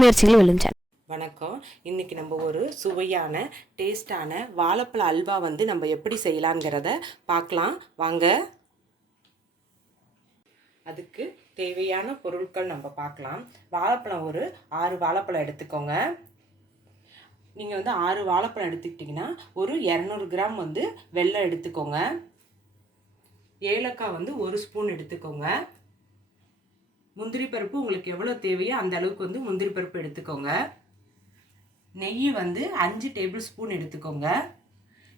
முயற்சிகள் விழுந்தன வணக்கம். இன்றைக்கி நம்ம ஒரு சுவையான டேஸ்டான வாழைப்பழ அல்வா வந்து நம்ம எப்படி செய்யலாங்கிறத பார்க்கலாம். வாங்க. அதுக்கு தேவையான பொருட்கள் நம்ம பார்க்கலாம். வாழைப்பழம் ஒரு ஆறு வாழைப்பழம் எடுத்துக்கோங்க. நீங்கள் வந்து ஆறு வாழைப்பழம் எடுத்துக்கிட்டிங்கன்னா ஒரு இரநூறு கிராம் வந்து வெள்ளம் எடுத்துக்கோங்க. ஏலக்காய் வந்து ஒரு ஸ்பூன் எடுத்துக்கோங்க. முந்திரி பருப்பு உங்களுக்கு எவ்வளோ தேவையோ அந்த அளவுக்கு வந்து முந்திரி பருப்பு எடுத்துக்கோங்க. நெய் வந்து அஞ்சு டேபிள் ஸ்பூன் எடுத்துக்கோங்க.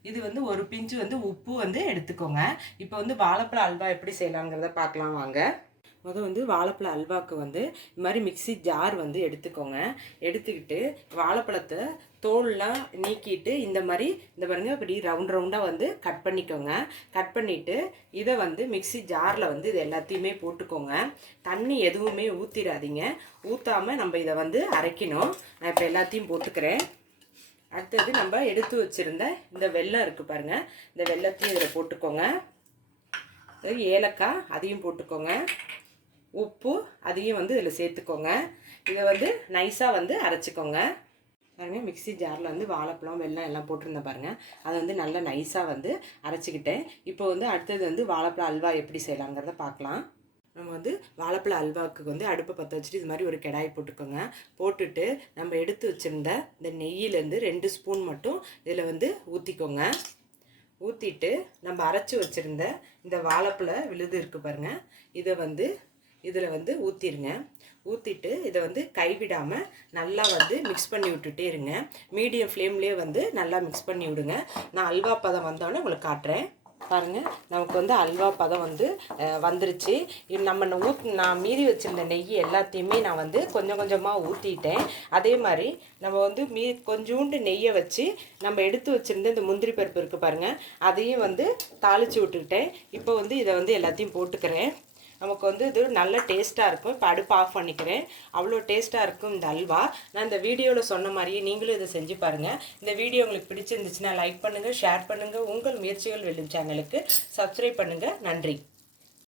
இது வந்து ஒரு பிஞ்சு வந்து உப்பு வந்து எடுத்துக்கோங்க. இப்போ வந்து வாழைப்பழ அல்வா எப்படி செய்யலாங்கிறத பார்க்கலாம் வாங்க. முதல் வந்து வாழைப்பழ அல்வாவுக்கு வந்து இது மாதிரி மிக்ஸி ஜார் வந்து எடுத்துக்கோங்க. எடுத்துக்கிட்டு வாழைப்பழத்தை தோல்லாம் நீக்கிட்டு இந்த மாதிரி இந்த பாருங்கள் இப்படி ரவுண்ட் ரவுண்டாக வந்து கட் பண்ணிக்கோங்க. கட் பண்ணிவிட்டு இதை வந்து மிக்ஸி ஜாரில் வந்து இது எல்லாத்தையுமே போட்டுக்கோங்க. தண்ணி எதுவுமே ஊற்றிடாதீங்க ஊற்றாமல் நம்ம இதை வந்து அரைக்கணும். நான் இப்போ எல்லாத்தையும் போட்டுக்கிறேன். அடுத்தது நம்ம எடுத்து வச்சுருந்த இந்த வெல்லம் இருக்குது பாருங்கள் இந்த வெல்லத்தையும் இதில் போட்டுக்கோங்க. ஏலக்காய் அதையும் போட்டுக்கோங்க. உப்பு அதையும் வந்து இதில் சேர்த்துக்கோங்க. இதை வந்து நைஸாக வந்து அரைச்சிக்கோங்க. பாருங்கள் மிக்ஸி ஜாரில் வந்து வாழைப்பழம் வெள்ளம் எல்லாம் போட்டிருந்தேன் பாருங்கள் அதை வந்து நல்லா நைஸாக வந்து அரைச்சிக்கிட்டேன். இப்போ வந்து அடுத்தது வந்து வாழைப்பழம் அல்வா எப்படி செய்யலாங்கிறத பார்க்கலாம். நம்ம வந்து வாழைப்பழ அல்வாவுக்கு வந்து அடுப்பை பற்ற வச்சுட்டு இது மாதிரி ஒரு கடாய் போட்டுக்கோங்க. போட்டுட்டு நம்ம எடுத்து வச்சுருந்த இந்த நெய்யிலேருந்து ரெண்டு ஸ்பூன் மட்டும் இதில் வந்து ஊற்றிக்கோங்க ஊற்றிட்டு நம்ம அரைச்சி வச்சுருந்த இந்த வாழைப்பழ விழுது இருக்குது பாருங்கள் இதை வந்து இதில் வந்து ஊற்றிடுங்க ஊற்றிட்டு இதை வந்து கைவிடாமல் நல்லா வந்து மிக்ஸ் பண்ணி விட்டுட்டே இருங்க. மீடியம் ஃப்ளேம்லேயே வந்து நல்லா மிக்ஸ் பண்ணி விடுங்க. நான் அல்வா பதம் வந்தோடனே உங்களுக்கு காட்டுறேன். பாருங்கள் நமக்கு வந்து அல்வா பதம் வந்து வந்துருச்சு. நம்ம ஊத் நான் மீதி வச்சுருந்த நெய் எல்லாத்தையுமே நான் வந்து கொஞ்சம் கொஞ்சமாக ஊற்றிட்டேன் அதே மாதிரி நம்ம வந்து மீ கொஞ்சோண்டு நெய்யை வச்சு நம்ம எடுத்து வச்சுருந்த இந்த முந்திரி பருப்பு இருக்குது பாருங்கள் அதையும் வந்து தாளித்து விட்டுக்கிட்டேன். இப்போ வந்து இதை வந்து எல்லாத்தையும் போட்டுக்கிறேன். நமக்கு வந்து இது நல்ல டேஸ்ட்டாக இருக்கும். இப்போ அடுப்பு ஆஃப் பண்ணிக்கிறேன். அவ்வளோ டேஸ்ட்டாக இருக்கும் இந்த அல்வா. நான் இந்த வீடியோவில் சொன்ன மாதிரியே நீங்களும் இதை செஞ்சு பாருங்கள் இந்த வீடியோ உங்களுக்கு பிடிச்சிருந்துச்சுன்னா லைக் பண்ணுங்கள் ஷேர் பண்ணுங்கள் உங்கள் முயற்சிகள் வெல்லும் சேனலுக்கு சப்ஸ்கிரைப் பண்ணுங்கள் நன்றி.